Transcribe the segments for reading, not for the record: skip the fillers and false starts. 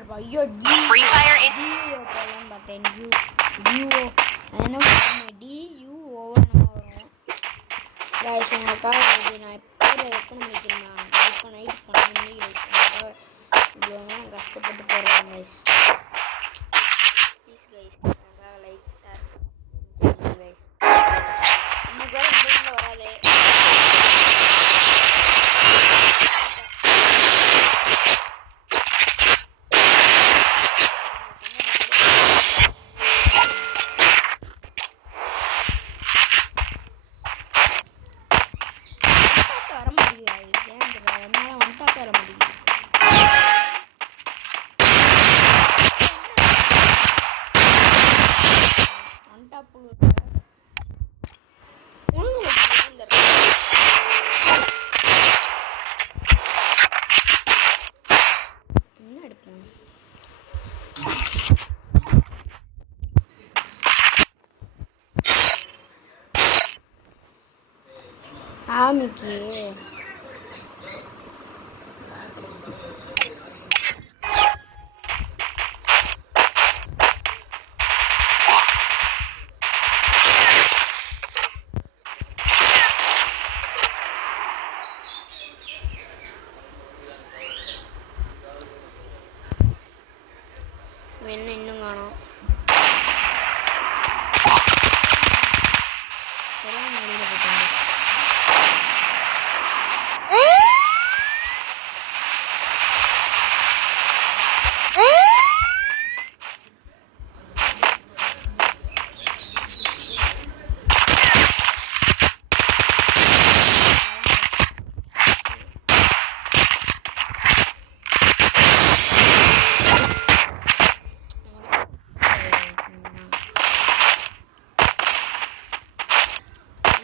ஐயோ free fire போடலான்னு பார்த்தேன். டியூஓ அது என்ன டியூஓ நம்ம வரும் கைஸ். உங்களுக்காக நான் எப்போ எத்தனை மணிக்கு இப்போ நைட் 12 மணிக்கு இவ்வளோ நேரம் கஷ்டப்பட்டு போகிறேன் கைஸ். ப்ளீஸ் கைஸ் எனக்காக லைக் ஷேர் கைஸ். உங்களுக்கு வேறு இந்த வராதே. ஆமிக்கு என்ன இன்னும் காணோம்.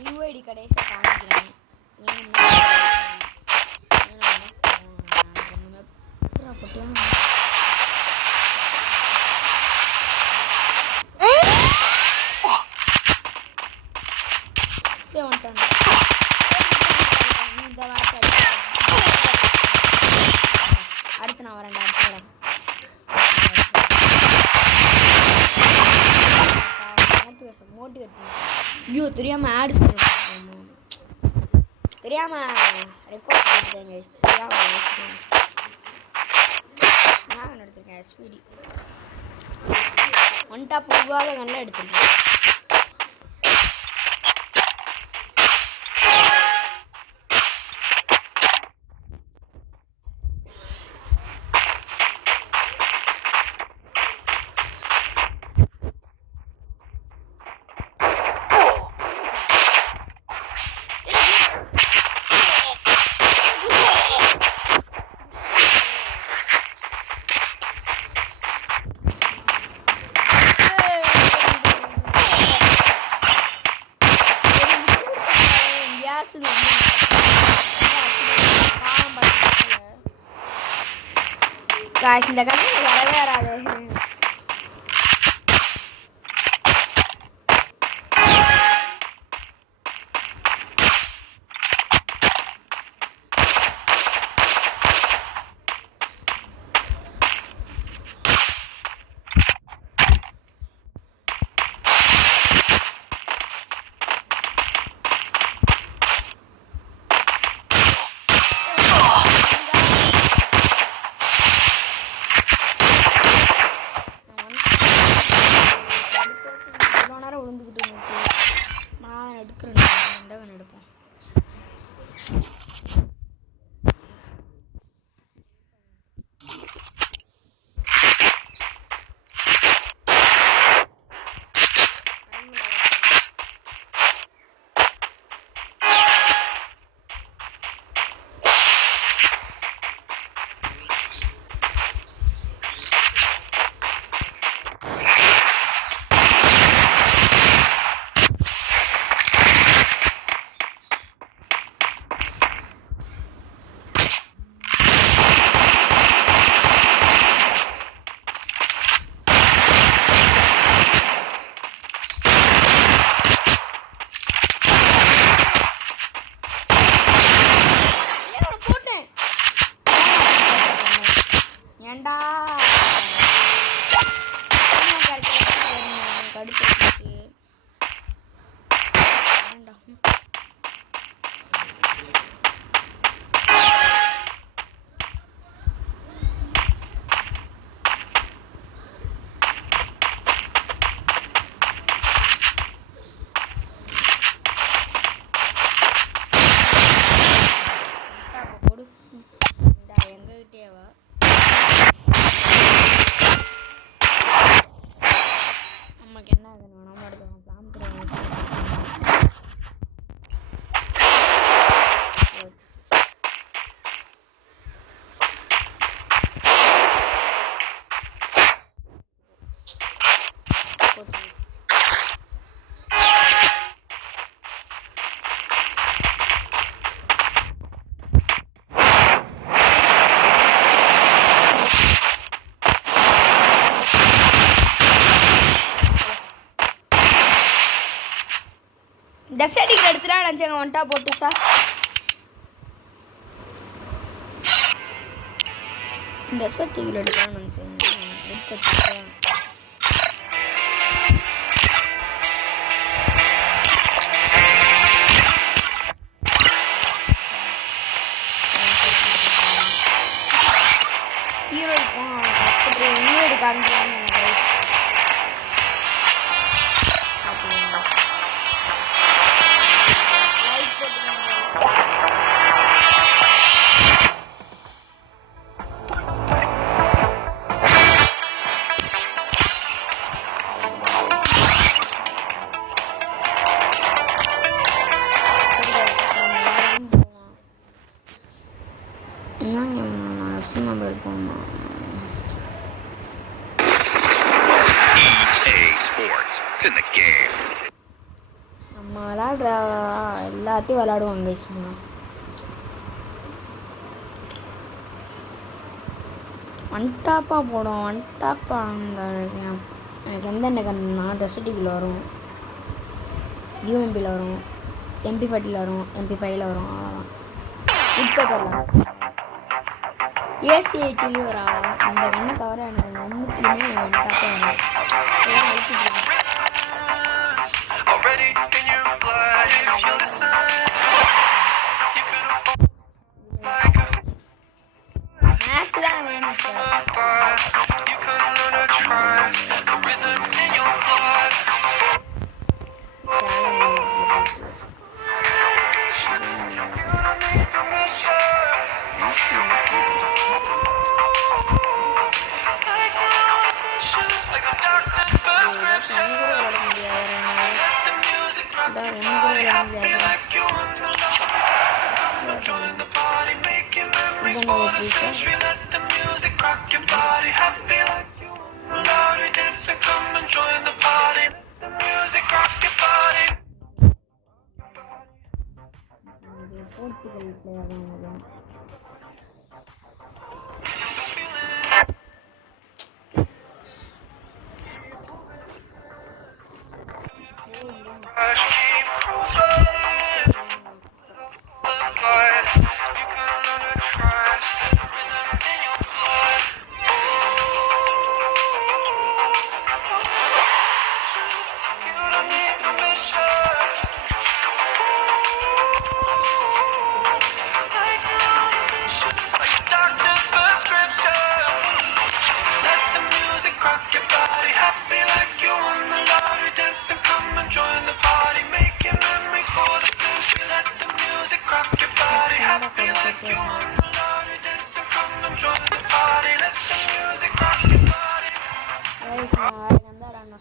யூஐடி கடைசியாக காமிக்கிறேன். அடுத்து நான் வரேன். மோட்டிவேட் ஐயோ தெரியாம ஆட் தெரியாம ரெக்கார்ட் பண்ணிட்டேன் கைஸ். தெரியாம நான் எடுத்திருக்கேன் எஸ்விடி ஒன் டாப் உருவாக நல்லா எடுத்திருக்கேன். guys இந்த கண்ணு வரவே வராது. ட்ரெஸ் அடிக்கிற எடுத்துட்டா நினச்சாங்க வந்துட்டா போட்டு சார். ட்ரெஸ் அடிக்கிற எடுத்துட்டா நினச்சாங்க எடுத்து ஹீரோ இருக்கும் ஹீரோ எடுக்கான்னு நம்ம விளாடுற எல்லாத்தையும் விளாடுவாங்க சும்மா. ஒன் டாப்பாக போடும் ஒன் டாப்பாக அந்த எனக்கு எந்த கன்னா ட்ரெஸ் டிக்கில் வரும், யூஎம்பியில் வரும், MP40 வரும், MP5 வரும். அவ்வளோதான். உட்பேக்கரில் AC80 ஒரு ஆளதான். இந்த கண்ணை தவிர எனக்கு ஒன்றுத்துலையுமே ஒன் டாப்பாக வரும். மேட்ச் தான் வேணும் சார். போர்ச்சுகல் பிளேயர் தான் வரும்.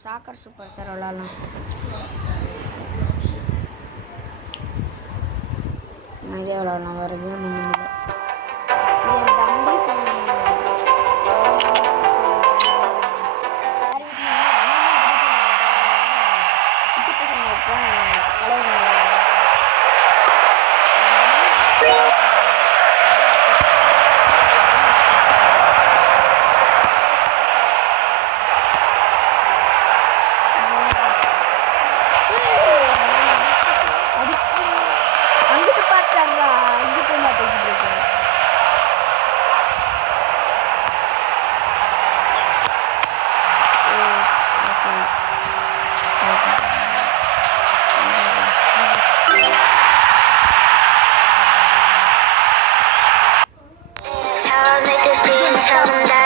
சாக்கர் சூப்பர் ஸ்டார் விளாட்லாம். இதே விளாட்லாம், வேறு கேம் ஒன்றும் இல்லை. என் தம்பி குட்டி பசங்களுக்கும் அங்கிட்டு பார்த்தாரா, இங்கிட்டு இருந்தா போய்கிட்டு இருக்கேன். Tell them they just need, tell them that